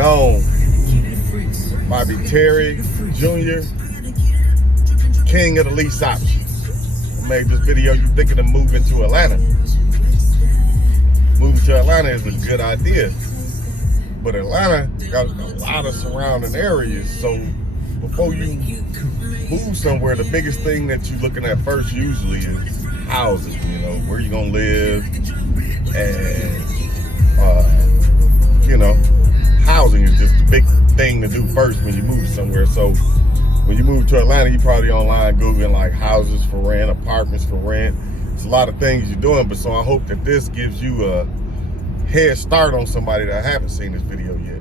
going on? Bobby Terry Jr., king of the lease option. I made this video, you thinking of moving to Atlanta. Moving to Atlanta is a good idea. But Atlanta got a lot of surrounding areas, so before you move somewhere, the biggest thing that you're looking at first usually is housing, where you're gonna live, and housing is just the big thing to do first when you move somewhere. So when you move to Atlanta, you're probably online Googling like houses for rent, apartments for rent. It's a lot of things you're doing, but so I hope that this gives you a head start on somebody that haven't seen this video yet.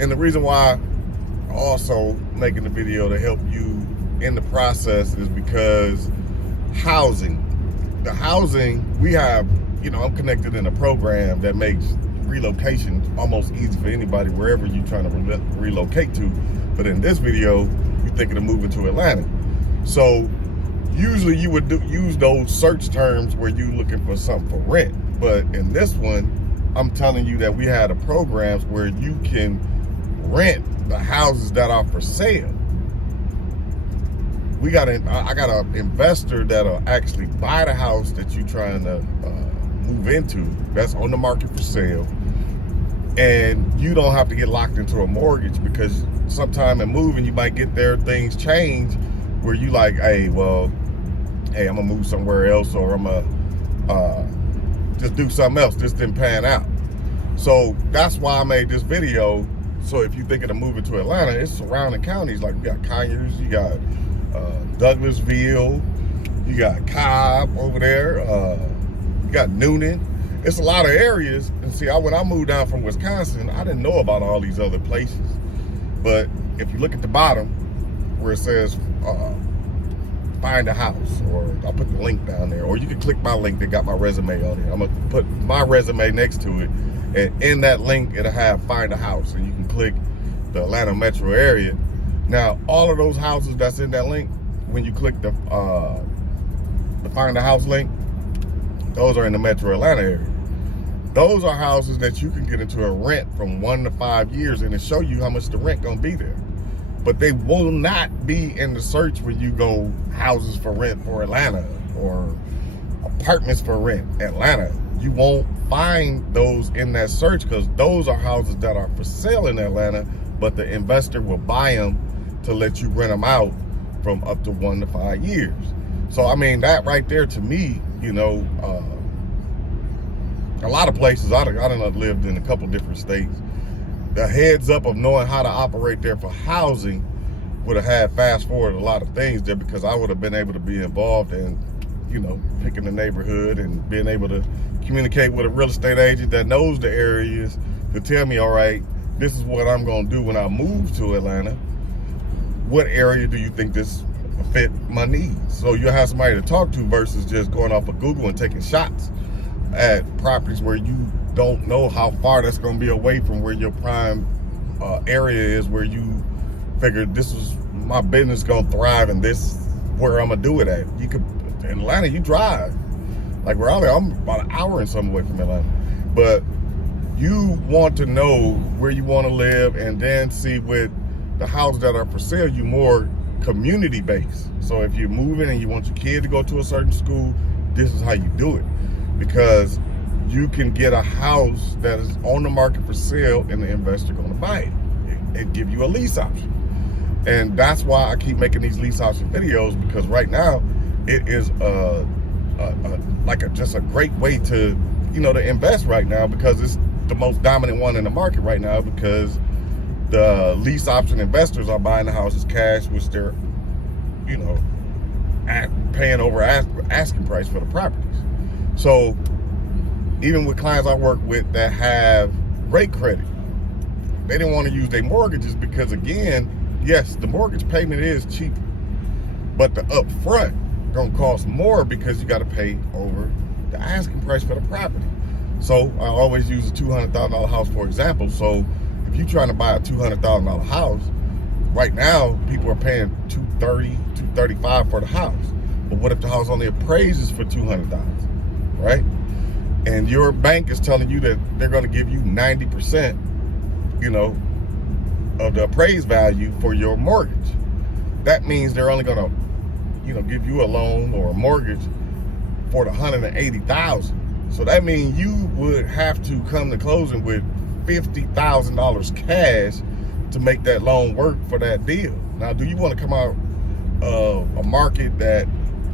And the reason why I'm also making the video to help you in the process is because the housing we have, I'm connected in a program that makes relocation almost easy for anybody wherever you're trying to relocate to. But in this video, you're thinking of moving to Atlanta. So usually you would use those search terms where you're looking for something for rent. But in this one, I'm telling you that we had programs where you can rent the houses that are for sale. I got an investor that'll actually buy the house that you're trying to move into that's on the market for sale. And you don't have to get locked into a mortgage, because sometime in moving, you might get there, things change where you like, hey, I'm gonna move somewhere else, or I'm gonna just do something else. This didn't pan out. So that's why I made this video. So if you're thinking of moving to Atlanta, it's surrounding counties. Like you got Conyers, you got Douglasville, you got Cobb over there, you got Noonan. It's a lot of areas. And see, when I moved down from Wisconsin, I didn't know about all these other places. But if you look at the bottom where it says find a house, or I'll put the link down there, or you can click my link that got my resume on it. I'm gonna put my resume next to it, and in that link it'll have find a house, and you can click the Atlanta metro area. Now all of those houses that's in that link, when you click the find a house link, those are in the metro Atlanta area. Those are houses that you can get into a rent from 1 to 5 years, and it show you how much the rent gonna be there. But they will not be in the search when you go houses for rent for Atlanta or apartments for rent Atlanta. You won't find those in that search, because those are houses that are for sale in Atlanta, but the investor will buy them to let you rent them out from up to 1 to 5 years. So I mean, that right there to me, a lot of places, I done lived in a couple different states. The heads up of knowing how to operate there for housing would have had fast forward a lot of things there, because I would have been able to be involved in, picking the neighborhood and being able to communicate with a real estate agent that knows the areas to tell me, all right, this is what I'm going to do when I move to Atlanta. What area do you think this fit my needs? So you'll have somebody to talk to versus just going off of Google and taking shots at properties where you don't know how far that's going to be away from where your prime area is, where you figured this is my business going to thrive and this where I'm going to do it at. You could, in Atlanta, you drive. Like where I'm about an hour and some away from Atlanta. But you want to know where you want to live, and then see with the houses that are for sale, you more community based. So if you're moving and you want your kid to go to a certain school, this is how you do it. Because you can get a house that is on the market for sale, and the investor going to buy it and give you a lease option. And that's why I keep making these lease option videos, because right now it is just a great way to to invest right now, because it's the most dominant one in the market right now, because the lease option investors are buying the houses cash, which they're paying over asking price for the properties. So even with clients I work with that have rate credit, they didn't want to use their mortgages, because again, yes, the mortgage payment is cheaper, but the upfront gonna cost more, because you got to pay over the asking price for the property. So I always use a $200,000 house for example. So if you're trying to buy a $200,000 house, right now people are paying $230,000, $235,000 for the house. But what if the house only appraises for $200,000, right? And your bank is telling you that they're going to give you 90% you know, of the appraised value for your mortgage. That means they're only gonna, you know, give you a loan or a mortgage for the $180,000. So that means you would have to come to closing with $50,000 cash to make that loan work for that deal. Now, do you want to come out of a market that,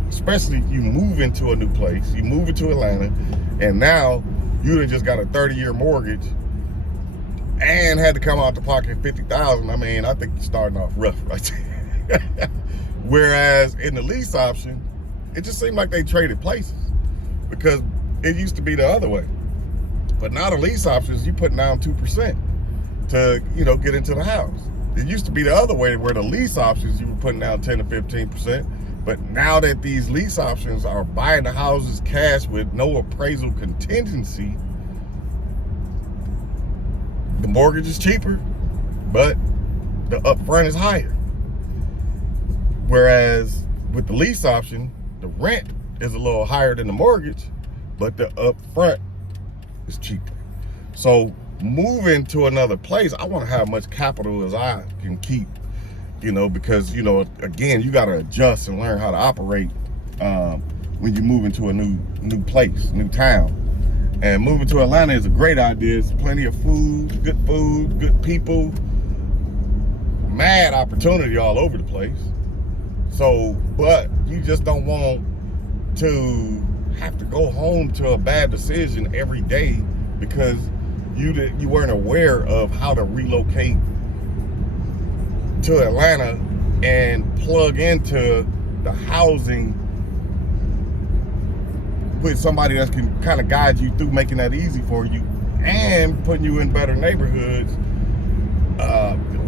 especially if you move into a new place, you move into Atlanta, and now you done just got a 30-year mortgage and had to come out to pocket $50,000? I mean, I think you're starting off rough right there. Whereas in the lease option, it just seemed like they traded places, because it used to be the other way. But now the lease options, you putting down 2% to, you know, get into the house. It used to be the other way, where the lease options, you were putting down 10 to 15%. But now that these lease options are buying the houses cash with no appraisal contingency, the mortgage is cheaper, but the upfront is higher. Whereas with the lease option, the rent is a little higher than the mortgage, but the upfront is cheaper. So moving to another place, I want to have much capital as I can keep, you know, because, you know, again, you got to adjust and learn how to operate when you move into a new place, new town. And moving to Atlanta is a great idea. It's plenty of food, good people, mad opportunity all over the place. So, but you just don't want to have to go home to a bad decision every day because you weren't aware of how to relocate to Atlanta and plug into the housing with somebody that can kind of guide you through making that easy for you and putting you in better neighborhoods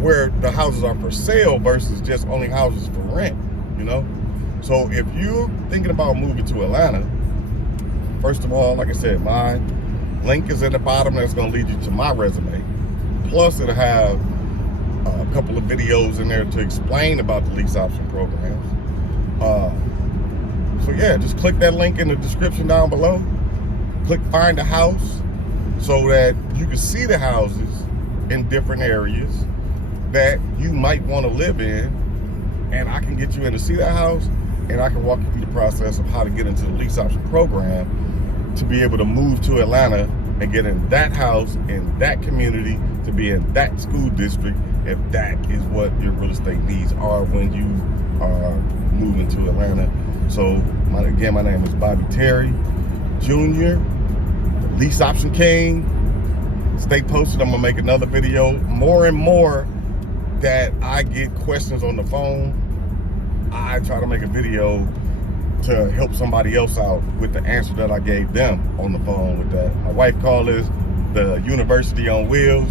where the houses are for sale versus just only houses for rent, you know? So if you're thinking about moving to Atlanta, first of all, like I said, my link is in the bottom. That's going to lead you to my resume. Plus, it'll have a couple of videos in there to explain about the lease option programs. So yeah, just click that link in the description down below. Click find a house so that you can see the houses in different areas that you might want to live in, and I can get you in to see that house, and I can walk you through the process of how to get into the lease option program to be able to move to Atlanta and get in that house, in that community, to be in that school district, if that is what your real estate needs are when you are moving to Atlanta. So again, my name is Bobby Terry Jr., the Lease Option King. Stay posted. I'm gonna make another video. More and more that I get questions on the phone, I try to make a video to help somebody else out with the answer that I gave them on the phone with that. My wife called this the University on Wheels,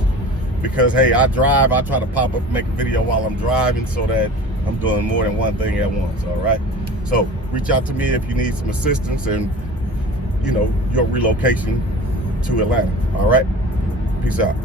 because hey, I drive, I try to pop up and make a video while I'm driving so that I'm doing more than one thing at once, all right? So reach out to me if you need some assistance and, you know, your relocation to Atlanta, all right? Peace out.